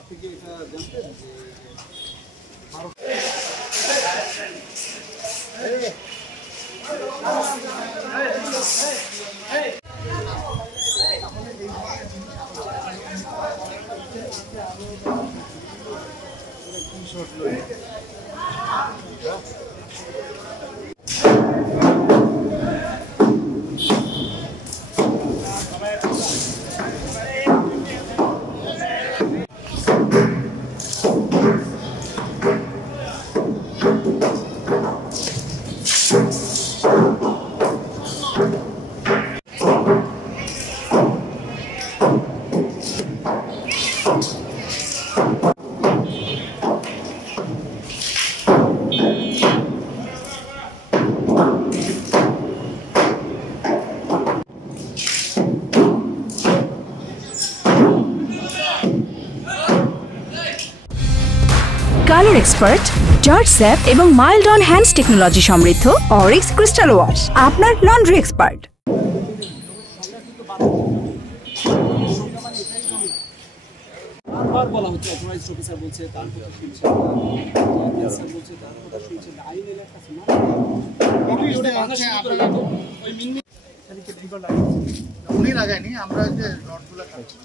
আপনি কি এটা জানতেন কালার এক্সপার্ট, জর্জ স্যাপ এবং মাইল্ড অন হ্যান্ডস টেকনোলজি সমৃদ্ধ অরিক্স ক্রিস্টাল ওয়াশ আপনার লন্ড্রি এক্সপার্ট। বারবার বলা হচ্ছে অথরাইজড অফিসার বলছে তার কথা শুনছে অফিসার বলছে তার কথা শুনছে আইন এর একটা সীমা ওটা হচ্ছে আপনারা তো ওই মিনিট তারিখে ডিভার লাগাচ্ছি উনি লাগায়নি আমরা যে রডগুলো খাচ্ছি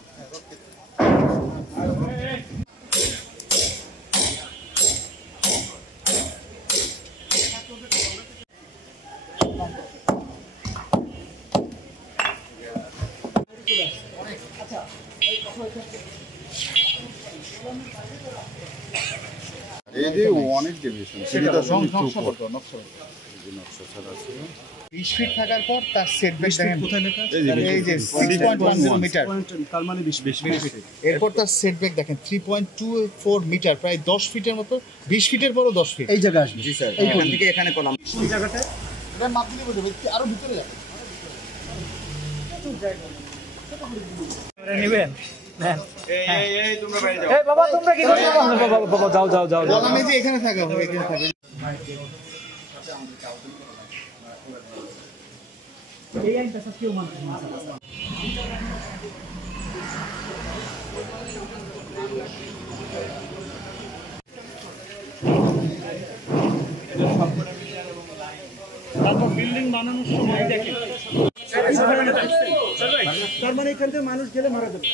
আচ্ছা এই কথা এই যে অনেক ডেভিয়েশন সেটা নকশা ছাড়া আছে 20 ফিট থাকার পর তার সেটব্যাক দেখেন কোথায় লেখা এই যে 6.10 মিটার তার মানে 20 ফিট এরপর তার সেটব্যাক দেখেন 3.24 মিটার প্রায় 10 ফিটের মতো 20 ফিটের পরও 10 ফিট এই জায়গা আসবে জি স্যার এখান থেকে এখানে কলাম কোন জায়গাটা এটা মাপ দিলে বুঝবে আরো ভিতরে যাবে নেবেন এই তোমরা বাইরে যাও এই বাবা তোমরা কি করছো বাবা যাও যাও যাও বললাম এই যে এখানে থাকা হবে এখানে থাকা এই আইনটা সত্যিও মানতে না তারপর বিল্ডিং বানানোর সময় দেখেন তার মানে এখান থেকে মানুষ গেলে মারা যাবে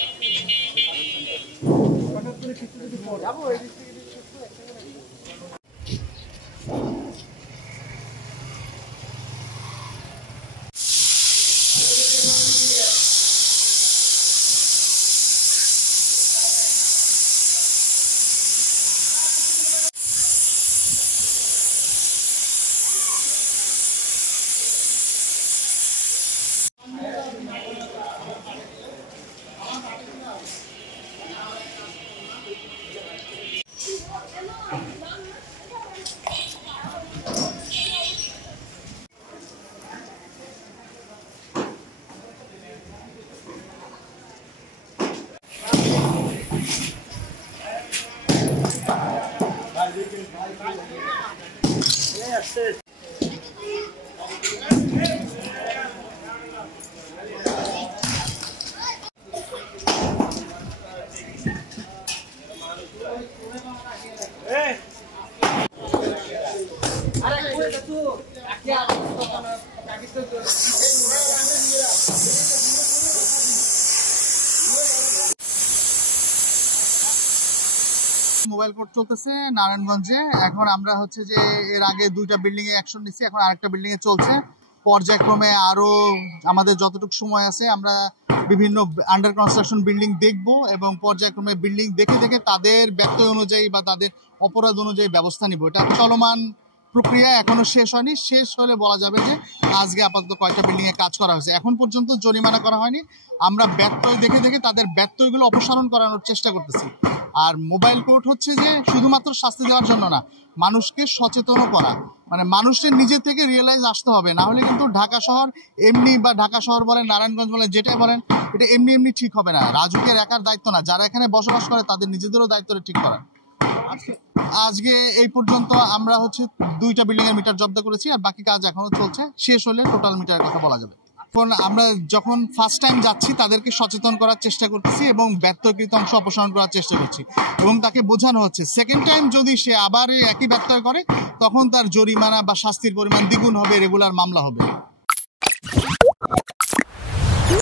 হঠাৎ করে কিছু যদি যাবো এই দিক থেকে মোবাইল কোর্ট চলতেছে নারায়ণগঞ্জে। এখন আমরা হচ্ছে যে এর আগে 2টা বিল্ডিং এ অ্যাকশন নিচ্ছি, এখন আরেকটা বিল্ডিং এ চলছে। পর্যায়ক্রমে আরো আমাদের যতটুকু সময় আছে আমরা বিভিন্ন আন্ডার কনস্ট্রাকশন বিল্ডিং দেখব এবং পর্যায়ক্রমে বিল্ডিং দেখে দেখে তাদের ব্যত্যয় অনুযায়ী বা তাদের অপরাধ অনুযায়ী ব্যবস্থা নিব। এটা চলমান প্রক্রিয়া, এখনো শেষ হয়নি। শেষ হলে বলা যাবে যে আজকে আপাতত কয়টা বিল্ডিং এ কাজ করা হয়েছে। এখন পর্যন্ত জরিমানা করা হয়নি। আমরা ব্যত্যয় দেখে দেখে তাদের ব্যত্যয়গুলো অপসারণ করানোর চেষ্টা করতেছি। আর মোবাইল কোর্ট হচ্ছে যে শুধুমাত্র শাস্তি দেওয়ার জন্য না, মানুষকে সচেতনও করা, মানে মানুষের নিজে থেকে রিয়েলাইজ আসতে হবে। না হলে কিন্তু ঢাকা শহর এমনি, বা ঢাকা শহর বলেন, নারায়ণগঞ্জ বলেন, যেটাই বলেন, এটা এমনি এমনি ঠিক হবে না। রাজুকের একার দায়িত্ব না, যারা এখানে বসবাস করে তাদের নিজেদেরও দায়িত্বটা ঠিক করা। আজকে এই পর্যন্ত আমরা হচ্ছে 2টা বিল্ডিং এর মিটার জব্দ করেছি, আর বাকি কাজ এখনো চলছে। শেষ হলে টোটাল মিটারের কথা বলা যাবে। এখন আমরা যখন ফার্স্ট টাইম যাচ্ছি তাদেরকে সচেতন করার চেষ্টা করতেছি এবং ব্যত্যয়কৃত অংশ অপসারণ করার চেষ্টা করছি এবং তাকে বোঝানো হচ্ছে সেকেন্ড টাইম যদি সে আবার একই ব্যত্যয় করে তখন তার জরিমানা বা শাস্তির পরিমাণ দ্বিগুণ হবে, রেগুলার মামলা হবে।